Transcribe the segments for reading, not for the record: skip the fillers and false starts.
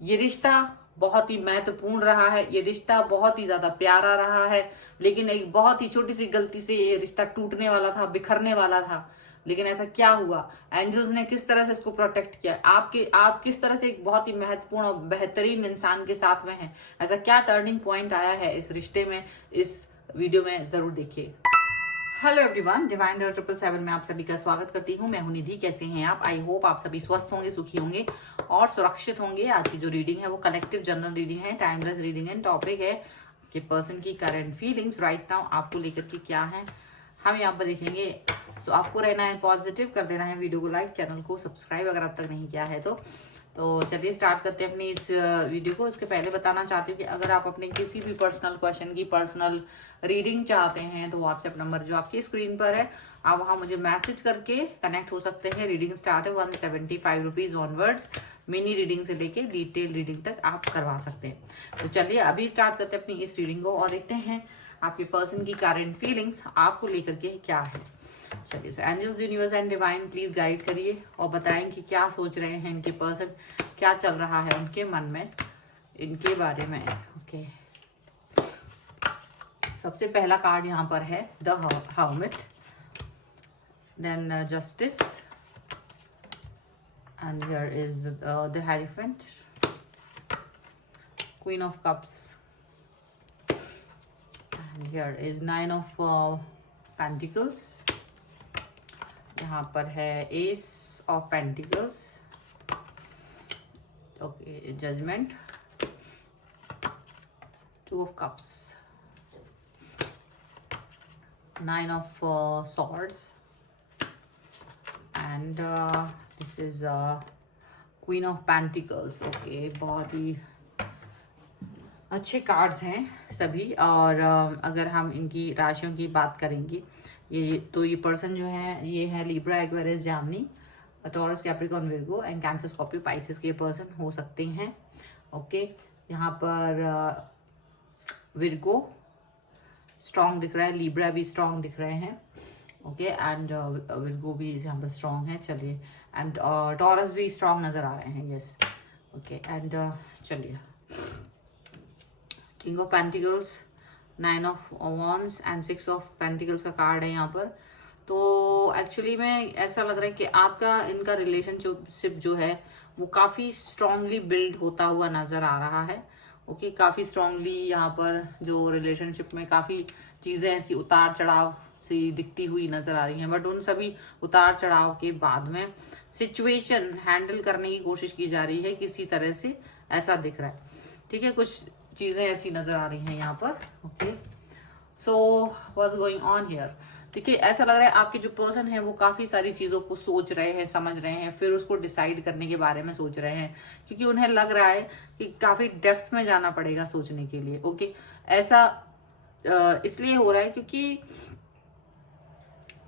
ये रिश्ता बहुत ही महत्वपूर्ण रहा है, ये रिश्ता बहुत ही ज्यादा प्यारा रहा है, लेकिन एक बहुत ही छोटी सी गलती से ये रिश्ता टूटने वाला था, बिखरने वाला था। लेकिन ऐसा क्या हुआ, एंजल्स ने किस तरह से इसको प्रोटेक्ट किया, आप किस तरह से एक बहुत ही महत्वपूर्ण और बेहतरीन इंसान के साथ में हैं, ऐसा क्या टर्निंग पॉइंट आया है इस रिश्ते में, इस वीडियो में जरूर देखिए। हेलो एवरीवन, डिवाइन 777 में आप सभी का स्वागत करती हूँ। मैं हूं निधि। कैसे हैं आप? आई होप आप सभी स्वस्थ होंगे, सुखी होंगे और सुरक्षित होंगे। आज की जो रीडिंग है वो कलेक्टिव जनरल रीडिंग है, टाइमलेस रीडिंग है। टॉपिक है कि पर्सन की करंट फीलिंग्स राइट नाउ आपको लेकर के क्या है, हम यहाँ पर देखेंगे। सो आपको रहना है पॉजिटिव, कर देना है वीडियो को लाइक, चैनल को सब्सक्राइब अगर अब तक नहीं किया है तो चलिए स्टार्ट करते हैं अपनी इस वीडियो को। इसके पहले बताना चाहती हूँ कि अगर आप अपने किसी भी पर्सनल क्वेश्चन की पर्सनल रीडिंग चाहते हैं तो व्हाट्सएप नंबर जो आपकी स्क्रीन पर है, आप वहां मुझे मैसेज करके कनेक्ट हो सकते हैं। रीडिंग स्टार्ट है 175 रुपीज ऑनवर्ड्स। मिनी रीडिंग से लेके डिटेल रीडिंग तक आप करवा सकते हैं। तो चलिए अभी स्टार्ट करते हैं अपनी इस रीडिंग को और देखते हैं आपके पर्सन की करंट फीलिंग्स आपको लेकर के क्या है। चलिए, so angels, universe and divine please guide करिए और बताएं कि क्या सोच रहे हैं इनके पर्सन, क्या चल रहा है उनके मन में इनके बारे में। ओके, सबसे पहला कार्ड यहाँ पर है the hermit, then justice, and here is the hierophant, queen of cups, and here is 9 of pentacles, यहाँ पर है ace of pentacles, okay, judgement, 2 of cups, 9 of swords, and this is queen of pentacles. Okay, बहुत ही अच्छे cards हैं सभी। और अगर हम इनकी राशियों की बात करेंगे, ये पर्सन जो है ये है Libra, Aquarius, Gemini, taurus, Capricorn, Virgo and cancer, Scorpio, Pisces के पर्सन हो सकते हैं। ओके, यहाँ पर विर्गो स्ट्रॉन्ग दिख रहा है, लिब्रा भी स्ट्रॉन्ग दिख रहे हैं। ओके, एंड विर्गो भी यहाँ पर स्ट्रॉन्ग है। चलिए, एंड टॉरस भी स्ट्रॉन्ग नजर आ रहे हैं। यस, ओके, एंड चलिए, king of pentacles, 9 of wands and 6 of pentacles का कार्ड है यहाँ पर। तो एक्चुअली में ऐसा लग रहा है कि आपका इनका रिलेशनशिप जो है वो काफ़ी स्ट्रांगली बिल्ड होता हुआ नज़र आ रहा है। ओके, काफ़ी स्ट्रांगली यहाँ पर जो रिलेशनशिप में काफ़ी चीज़ें ऐसी उतार चढ़ाव सी दिखती हुई नज़र आ रही हैं, बट उन सभी उतार चढ़ाव के बाद में सिचुएशन हैंडल करने की कोशिश की जा रही है किसी तरह से, ऐसा दिख रहा है। ठीक है, कुछ चीजें ऐसी नजर आ रही हैं यहाँ पर। Okay, so what's going on here. देखिए, ऐसा लग रहा है आपके जो पर्सन है वो काफी सारी चीजों को सोच रहे हैं, समझ रहे हैं, फिर उसको डिसाइड करने के बारे में सोच रहे हैं, क्योंकि उन्हें लग रहा है कि काफी डेप्थ में जाना पड़ेगा सोचने के लिए। ओके, ऐसा इसलिए हो रहा है क्योंकि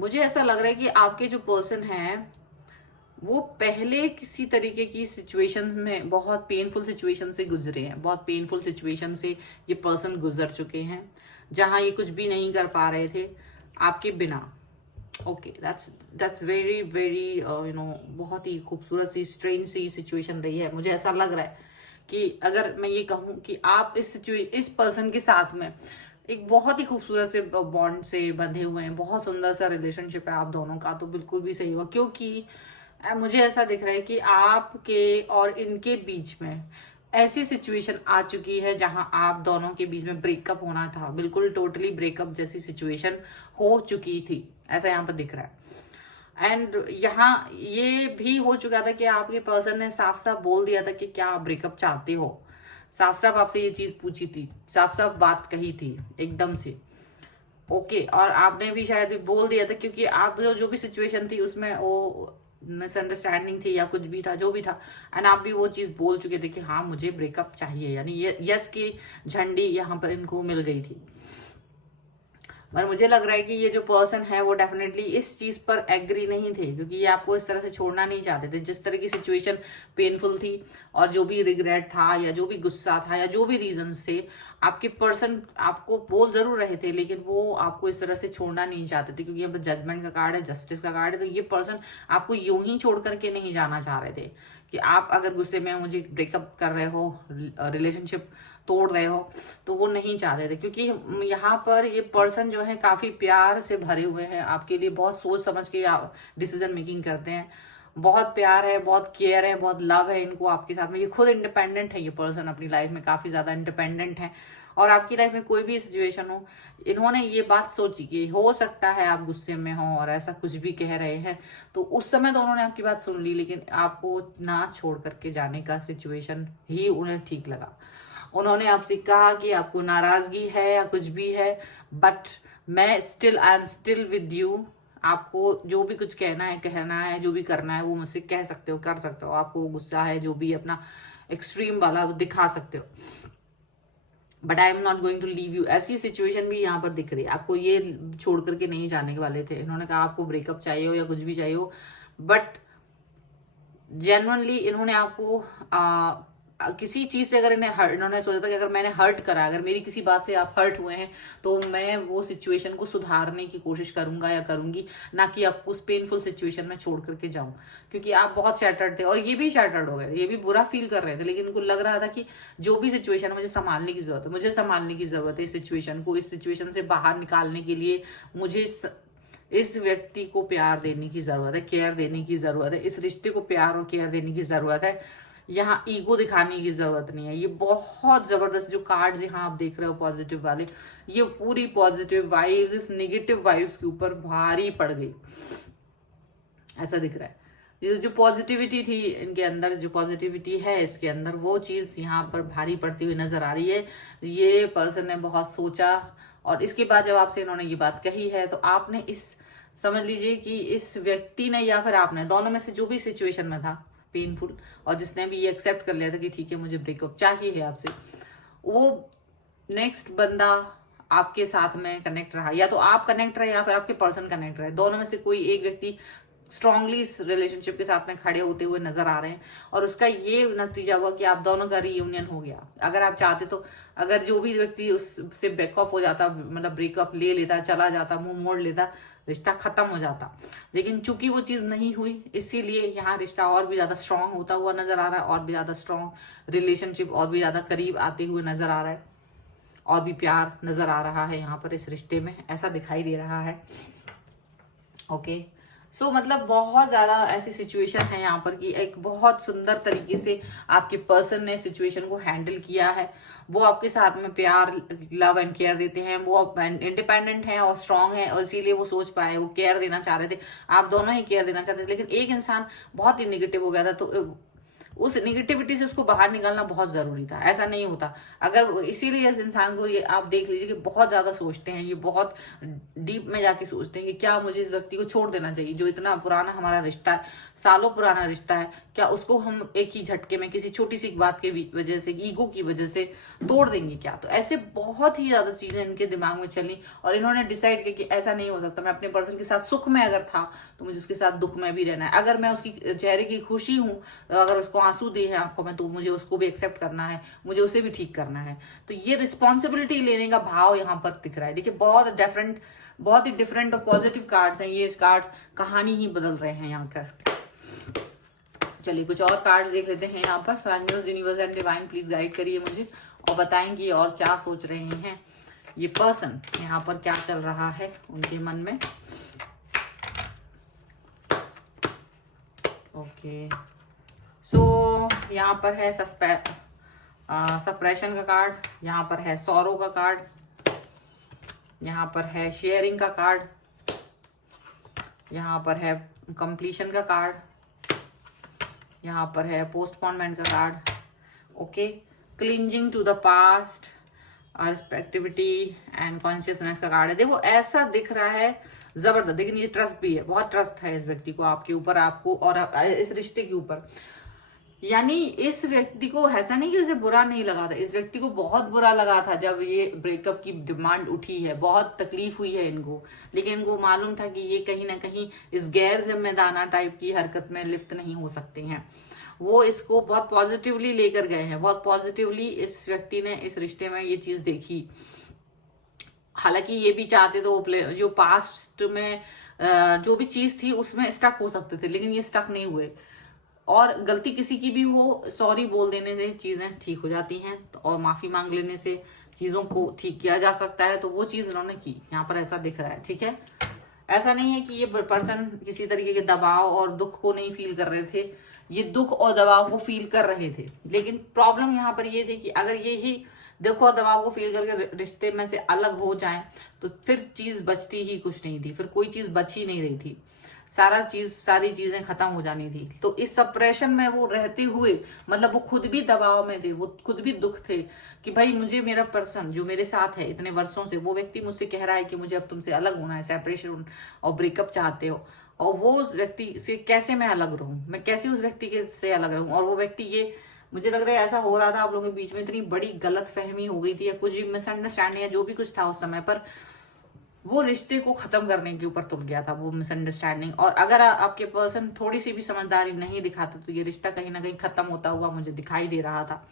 मुझे ऐसा लग रहा है कि आपके जो पर्सन है वो पहले किसी तरीके की सिचुएशन में, बहुत पेनफुल सिचुएशन से गुजरे हैं, बहुत पेनफुल सिचुएशन से ये पर्सन गुजर चुके हैं, जहां ये कुछ भी नहीं कर पा रहे थे आपके बिना। ओके, दैट्स वेरी वेरी बहुत ही खूबसूरत सी स्ट्रेंज सी सिचुएशन रही है। मुझे ऐसा लग रहा है कि अगर मैं ये कहूँ कि आप इस पर्सन के साथ में एक बहुत ही खूबसूरत से बॉन्ड से बंधे हुए हैं, बहुत सुंदर सा रिलेशनशिप है आप दोनों का, तो बिल्कुल भी सही हुआ। क्योंकि मुझे ऐसा दिख रहा है कि आपके और इनके बीच में ऐसी सिचुएशन आ चुकी है जहां आप दोनों के बीच में ब्रेकअप होना था, बिल्कुल टोटली ब्रेकअप जैसी सिचुएशन हो चुकी थी, ऐसा यहाँ पर दिख रहा है। एंड यहाँ ये भी हो चुका था कि आपके पर्सन ने साफ साफ बोल दिया था कि क्या आप ब्रेकअप चाहते हो, साफ साफ आपसे ये चीज पूछी थी, साफ साफ बात कही थी एकदम से। ओके, और आपने भी शायद बोल दिया था, क्योंकि आप जो भी सिचुएशन थी उसमें वो मिसअंडरस्टैंडिंग थी या कुछ भी था, जो भी था, एंड आप भी वो चीज बोल चुके थे कि हाँ मुझे ब्रेकअप चाहिए, यानी यस की झंडी यहाँ पर इनको मिल गई थी। पर मुझे लग रहा है कि ये जो पर्सन है वो डेफिनेटली इस चीज पर एग्री नहीं थे, क्योंकि ये आपको इस तरह से छोड़ना नहीं चाहते थे। जिस तरह की सिचुएशन पेनफुल थी और जो भी रिग्रेट था या जो भी गुस्सा था या जो भी रीजंस थे, आपके पर्सन आपको बोल जरूर रहे थे, लेकिन वो आपको इस तरह से छोड़ना नहीं चाहते थे, क्योंकि यहाँ पर जजमेंट का कार्ड है, जस्टिस का कार्ड है। तो ये पर्सन आपको यूं ही छोड़ करके नहीं जाना चाह रहे थे कि आप अगर गुस्से में मुझे ब्रेकअप कर रहे हो, रिलेशनशिप तोड़ रहे हो, तो वो नहीं चाहते थे। क्योंकि यहाँ पर ये पर्सन जो है काफी प्यार से भरे हुए हैं, आपके लिए बहुत सोच समझ के डिसीजन मेकिंग करते हैं। बहुत प्यार है, बहुत केयर है, बहुत लव है इनको आपके साथ में। ये खुद इंडिपेंडेंट है, ये पर्सन अपनी लाइफ में काफी ज्यादा इंडिपेंडेंट है। और आपकी लाइफ में कोई भी सिचुएशन हो, इन्होंने ये बात सोची कि हो सकता है आप गुस्से में हो और ऐसा कुछ भी कह रहे हैं, तो उस समय तो उन्होंने आपकी बात सुन ली, लेकिन आपको ना छोड़ करके जाने का सिचुएशन ही उन्हें ठीक लगा। उन्होंने आपसे कहा कि आपको नाराजगी है या कुछ भी है, बट मैं still, I am still with you. आपको जो भी कुछ कहना है, जो भी करना है वो मुझसे कह सकते हो, कर सकते हो। आपको गुस्सा है, जो भी अपना एक्सट्रीम वाला वो दिखा सकते हो, but I am not going to leave you. ऐसी सिचुएशन भी यहाँ पर दिख रही है। आपको ये छोड़ करके नहीं जाने वाले थे। इन्होंने कहा आपको ब्रेकअप चाहिए हो या कुछ भी चाहिए हो, बट जेन्युइनली इन्होंने आपको किसी चीज से, अगर इन्होंने सोचा था कि अगर मैंने हर्ट करा, अगर मेरी किसी बात से आप हर्ट हुए हैं, तो मैं वो सिचुएशन को सुधारने की कोशिश करूंगा या करूंगी, ना कि आपको उस पेनफुल सिचुएशन में छोड़ करके जाऊं। क्योंकि आप बहुत शैटर्ड थे और ये भी शैटर्ड हो गए, ये भी बुरा फील कर रहे थे, लेकिन इनको लग रहा था कि जो भी सिचुएशन है मुझे संभालने की जरूरत है, मुझे संभालने की जरूरत है इस सिचुएशन को। इस सिचुएशन से बाहर निकालने के लिए मुझे इस व्यक्ति को प्यार देने की जरूरत है, केयर देने की जरूरत है, इस रिश्ते को प्यार और केयर देने की जरूरत है। यहाँ ईगो दिखाने की जरूरत नहीं है। ये बहुत जबरदस्त जो कार्ड्स यहाँ आप देख रहे हो पॉजिटिव वाले, ये पूरी पॉजिटिव वाइब्स इस नेगेटिव वाइब्स के ऊपर भारी पड़ गई, ऐसा दिख रहा है। ये जो पॉजिटिविटी थी इनके अंदर, जो पॉजिटिविटी है इसके अंदर, वो चीज यहाँ पर भारी पड़ती हुई नजर आ रही है। ये पर्सन ने बहुत सोचा और इसके बाद जब आपसे इन्होंने ये बात कही है, तो आपने समझ लीजिए कि इस व्यक्ति ने या फिर आपने, दोनों में से जो भी सिचुएशन में था पेनफुल, और जिसने भी ये एक्सेप्ट कर लिया था कि ठीक है मुझे ब्रेकअप चाहिए है आपसे, वो नेक्स्ट बंदा आपके साथ में कनेक्ट रहा, या तो आप कनेक्ट रहे या फिर आपके पर्सन कनेक्ट रहे। दोनों में से कोई एक व्यक्ति स्ट्रांगली इस रिलेशनशिप के साथ में खड़े होते हुए नजर आ रहे हैं, और उसका ये नतीजा हुआ कि आप दोनों का रीयूनियन हो गया। अगर आप चाहते तो, अगर जो भी व्यक्ति उससे बैक ऑफ हो जाता, मतलब ब्रेकअप ले लेता, चला जाता, मुंह मोड़ लेता, रिश्ता खत्म हो जाता, लेकिन चूंकि वो चीज नहीं हुई, इसीलिए यहाँ रिश्ता और भी ज्यादा स्ट्रांग होता हुआ नजर आ रहा है, और भी ज्यादा स्ट्रांग रिलेशनशिप और भी ज्यादा करीब आते हुए नजर आ रहा है, और भी प्यार नजर आ रहा है यहाँ पर इस रिश्ते में, ऐसा दिखाई दे रहा है। ओके, सो मतलब बहुत ज्यादा ऐसी सिचुएशन है यहाँ पर कि एक बहुत सुंदर तरीके से आपके पर्सन ने सिचुएशन को हैंडल किया है। वो आपके साथ में प्यार, लव एंड केयर देते हैं, वो इंडिपेंडेंट हैं और स्ट्रांग हैं, और इसीलिए वो सोच पाए, वो केयर देना चाह रहे थे, आप दोनों ही केयर देना चाहते थे। लेकिन एक इंसान बहुत ही निगेटिव हो गया था, तो उस निगेटिविटी से उसको बाहर निकालना बहुत जरूरी था। ऐसा नहीं होता, अगर इसीलिए इस इंसान को, ये आप देख लीजिए कि बहुत ज्यादा सोचते हैं, ये बहुत डीप में जाके सोचते हैं कि क्या मुझे इस व्यक्ति को छोड़ देना चाहिए, जो इतना पुराना हमारा रिश्ता है, सालों पुराना रिश्ता है, क्या उसको हम एक ही झटके में किसी छोटी सी बात के वजह से, ईगो की वजह से तोड़ देंगे क्या? तो ऐसे बहुत ही ज्यादा चीजें इनके दिमाग में चली, और इन्होंने डिसाइड किया कि ऐसा नहीं हो सकता। मैं अपने पर्सन के साथ सुख में अगर था, तो मुझे उसके साथ दुख में भी रहना है। अगर मैं उसकी चेहरे की खुशी हूं, तो अगर उसको आंसू दिए हैं आंखों में, तो मुझे उसको भी एक्सेप्ट करना है, मुझे उसे भी ठीक करना है। तो ये रिस्पॉन्सिबिलिटी लेने का भाव यहाँ पर दिख रहा है। देखिए बहुत ही डिफरेंट और पॉजिटिव कार्ड्स हैं ये। कार्ड्स कहानी ही बदल रहे हैं यहाँ पर। चलिए कुछ और कार्ड्स देख लेते हैं यहाँ पर। So angels, universe and divine please guide करिए मुझे और बताएंगे और क्या सोच रहे हैं ये पर्सन, यहाँ पर क्या चल रहा है उनके मन में। ओके, सो यहाँ पर है सप्रेशन का कार्ड, यहाँ पर है सॉरो का कार्ड, यहाँ पर है शेयरिंग का कार्ड, यहाँ पर है कंप्लीशन का कार्ड, यहाँ पर है पोस्टपोनमेंट का card. Okay, cleansing to the past, respectivity and consciousness का कार्ड है। देखो ऐसा दिख रहा है जबरदस्त, लेकिन ये ट्रस्ट भी है, बहुत ट्रस्ट है इस व्यक्ति को आपके ऊपर, आपको और इस रिश्ते के ऊपर। यानी इस व्यक्ति को ऐसा नहीं कि उसे बुरा नहीं लगा था, इस व्यक्ति को बहुत बुरा लगा था जब ये ब्रेकअप की डिमांड उठी है, बहुत तकलीफ हुई है इनको, लेकिन इनको मालूम था कि ये कहीं ना कहीं इस गैर जिम्मेदाराना टाइप की हरकत में लिप्त नहीं हो सकते हैं। वो इसको बहुत पॉजिटिवली लेकर गए हैं, बहुत पॉजिटिवली इस व्यक्ति ने इस रिश्ते में ये चीज देखी। हालांकि ये भी चाहते तो जो पास्ट में जो भी चीज थी उसमें स्टक हो सकते थे, लेकिन ये स्टक नहीं हुए। और गलती किसी की भी हो, सॉरी बोल देने से चीजें ठीक हो जाती हैं, तो और माफी मांग लेने से चीजों को ठीक किया जा सकता है। तो वो चीज उन्होंने की, यहाँ पर ऐसा दिख रहा है। ठीक है, ऐसा नहीं है कि ये पर्सन किसी तरीके के दबाव और दुख को नहीं फील कर रहे थे, ये दुख और दबाव को फील कर रहे थे। लेकिन प्रॉब्लम यहाँ पर ये थी कि अगर ये ही दुख और दबाव को फील करके रिश्ते में से अलग हो जाएं तो फिर चीज बचती ही कुछ नहीं थी, फिर कोई चीज बच ही नहीं रही थी, सारी चीजें खत्म हो जानी थी। तो इस सप्रेशन में वो रहते हुए, मतलब वो खुद भी दबाव में थे, वो खुद भी दुख थे कि भाई मुझे मेरा पर्सन जो मेरे साथ है इतने वर्षों से, वो व्यक्ति मुझसे कह रहा है कि मुझे अब तुमसे अलग होना है, सेपरेशन और ब्रेकअप चाहते हो, और वो उस व्यक्ति से कैसे मैं अलग रहूं, मैं कैसे उस व्यक्ति के से अलग रहूं। और वो व्यक्ति, ये मुझे लग रहा है ऐसा हो रहा था आप लोगों के बीच में, इतनी बड़ी गलत फहमी हो गई थी या कुछ भी मिसअंडरस्टैंडिंग या जो भी कुछ था उस समय पर, वो रिश्ते को खत्म करने के ऊपर तुल गया था वो मिसअंडरस्टैंडिंग। और अगर आपके पर्सन थोड़ी सी भी समझदारी नहीं दिखाते तो ये रिश्ता कहीं ना कहीं खत्म होता हुआ मुझे दिखाई दे रहा था।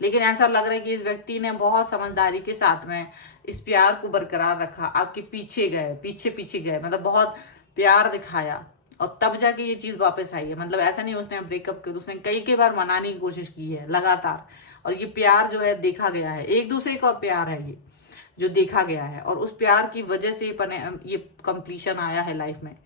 लेकिन ऐसा लग रहा है कि इस व्यक्ति ने बहुत समझदारी के साथ में इस प्यार को बरकरार रखा, आपके पीछे गए, मतलब बहुत प्यार दिखाया, और तब जाके ये चीज वापस आई है। मतलब ऐसा नहीं उसने ब्रेकअप किया, उसने कई बार मनाने की कोशिश की है लगातार, और ये प्यार जो है देखा गया है, एक दूसरे का प्यार है ये जो देखा गया है, और उस प्यार की वजह से ये कंप्लीशन आया है लाइफ में।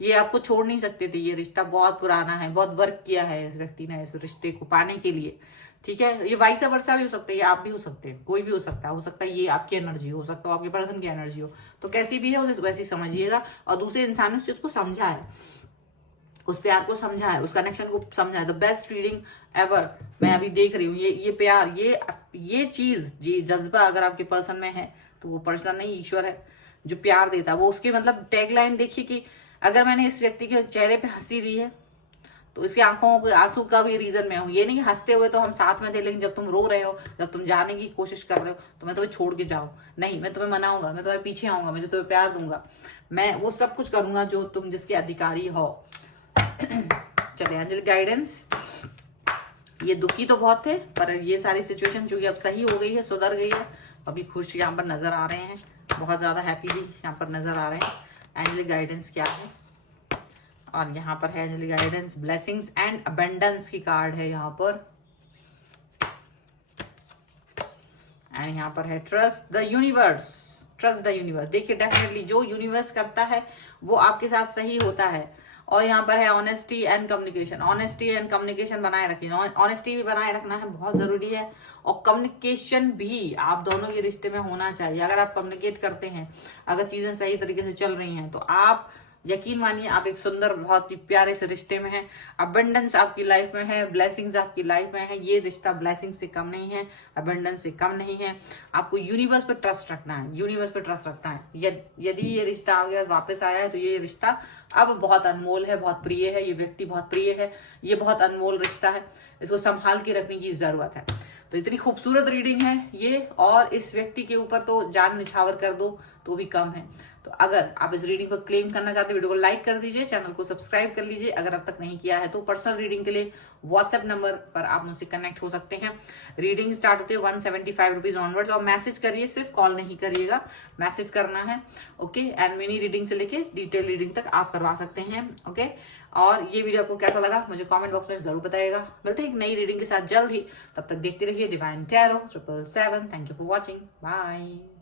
ये आपको छोड़ नहीं सकते थे, ये रिश्ता बहुत पुराना है, बहुत वर्क किया है इस व्यक्ति ने इस रिश्ते को पाने के लिए। ठीक है, ये वाइस वर्सा भी हो सकता है, ये आप भी हो सकते हैं, कोई भी हो सकता है ये आपकी एनर्जी हो सकता है, आपके पर्सन की एनर्जी हो, तो कैसी भी है उसे वैसी समझिएगा। और दूसरे इंसान ने उस चीज को समझा है, उस प्यार को समझा है, उस कनेक्शन को समझा है। द बेस्ट रीडिंग एवर मैं अभी देख रही हूँ। ये प्यार, ये चीज, ये जज्बा अगर आपके पर्सन में है तो वो पर्सन नहीं, ईश्वर है जो प्यार देता है। वो उसके मतलब टैगलाइन देखिए कि अगर मैंने इस व्यक्ति के चेहरे पे हंसी दी है तो इसकी आंखों के आंसू का भी रीजन मैं हूँ। ये नहीं हंसते हुए तो हम साथ में थे, लेकिन जब तुम रो रहे हो, जब तुम जाने की कोशिश कर रहे हो तो मैं तुम्हें छोड़ के जाऊं नहीं, मैं तुम्हें मनाऊंगा, मैं तुम्हारे पीछे आऊंगा, मैं तुम्हें प्यार दूंगा, मैं वो सब कुछ करूंगा जो तुम जिसके अधिकारी हो। चलिए एंजल गाइडेंस, ये दुखी तो बहुत थे पर ये सारी सिचुएशन जो अब सही हो गई है, सुधर गई है, अभी खुश यहाँ पर नजर आ रहे हैं, बहुत ज्यादा हैप्पी भी यहाँ पर नजर आ रहे हैं। एंजल गाइडेंस क्या है, और यहाँ पर है angel guidance blessings and abundance की कार्ड है यहाँ पर, एंड यहाँ पर है trust the universe, trust the universe. देखिए डेफिनेटली जो यूनिवर्स करता है वो आपके साथ सही होता है। और यहाँ पर है honesty and communication, honesty and communication बनाए रखिए, ऑनेस्टी भी बनाए रखना है, बहुत जरूरी है, और कम्युनिकेशन भी आप दोनों के रिश्ते में होना चाहिए। अगर आप कम्युनिकेट करते हैं, अगर चीजें सही तरीके से चल रही हैं, तो आप यकीन मानिए आप एक सुंदर बहुत ही प्यारे से रिश्ते में हैं। अबंडेंस आपकी लाइफ में है, ब्लेसिंग्स आपकी लाइफ में है। ये रिश्ता ब्लेसिंग से कम नहीं है, अबंडेंस से कम नहीं है। आपको यूनिवर्स पे ट्रस्ट रखना है, यूनिवर्स पे ट्रस्ट रखना है। यदि ये रिश्ता आ गया वापस आया है तो ये रिश्ता अब बहुत अनमोल है, बहुत प्रिय है, ये व्यक्ति बहुत प्रिय है, ये बहुत अनमोल रिश्ता है, इसको संभाल के रखने की जरूरत है। तो इतनी खूबसूरत रीडिंग है ये, और इस व्यक्ति के ऊपर तो जान निछावर कर दो तो भी कम है। तो अगर आप इस रीडिंग को क्लेम करना चाहते हैं, वीडियो को लाइक कर दीजिए, चैनल को सब्सक्राइब कर लीजिए अगर अब तक नहीं किया है तो। पर्सनल रीडिंग के लिए व्हाट्सएप नंबर पर आप मुझसे कनेक्ट हो सकते हैं। रीडिंग स्टार्ट होती है 175 रुपीज ऑनवर्ड्स, और मैसेज करिए, सिर्फ कॉल नहीं करिएगा, मैसेज करना है। ओके, एंड मिनी रीडिंग से लेके डिटेल रीडिंग तक आप करवा सकते हैं। ओके, और ये वीडियो आपको कैसा लगा मुझे कमेंट बॉक्स में जरूर बताइएगा। मिलते हैं एक नई रीडिंग के साथ जल्द ही, तब तक देखते रहिए divine tarot 777। Thank you for watching, bye.